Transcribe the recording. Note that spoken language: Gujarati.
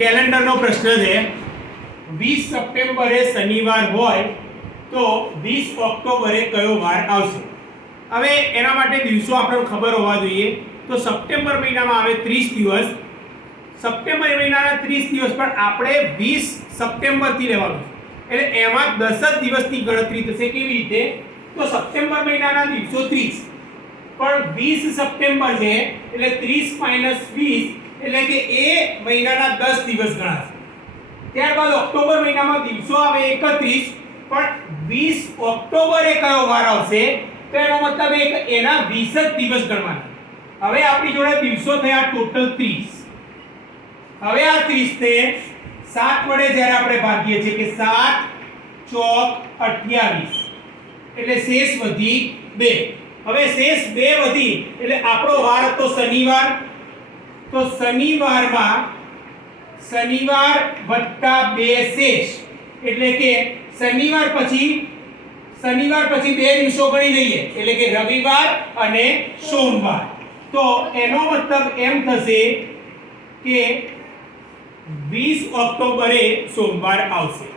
કેલેન્ડરનો પ્રશ્ન છે 20 સપ્ટેમ્બરે શનિવાર હોય તો 20 ઓક્ટોબરે કયો વાર આવશે। હવે એના માટે દિવસો આપણને ખબર હોવા જોઈએ। તો સપ્ટેમ્બર મહિનામાં આવે 30 દિવસ। સપ્ટેમ્બર મહિનાના 30 દિવસ પર આપણે 20 સપ્ટેમ્બર થી લેવાનું એટલે એમાં 10 જ દિવસની ગણતરી થશે। કેવી રીતે? તો સપ્ટેમ્બર મહિનાના દિવસો 30 પણ 20 સપ્ટેમ્બર છે એટલે 30 - 20 એટલે કે એ મહિનાના 10 દિવસ ગણાશે। ત્યારબાદ ઓક્ટોબર મહિનામાં દિવસો આવે 31 પણ 20 ઓક્ટોબરે કયો વાર આવશે તો એનો મતલબ એના 20 જ દિવસ ગણવાના। હવે આપણી જોડે દિવસો થયા ટોટલ 30। હવે આ 30 ને 7 વડે જ્યારે આપણે ભાગીએ છીએ કે 7 ચોક 28 એટલે શેષ વધી 2। હવે શેષ 2 વધી એટલે આપણો વાર હતો શનિવાર। તો શનિવારમાં શનિવાર વત્તા 2 શેષ એટલે કે શનિવાર પછી 2 દિવસો ગણી લઈએ એટલે કે રવિવાર અને સોમવાર। તો એનો મતલબ એમ થશે કે 20 ઓક્ટોબરે સોમવાર આવશે।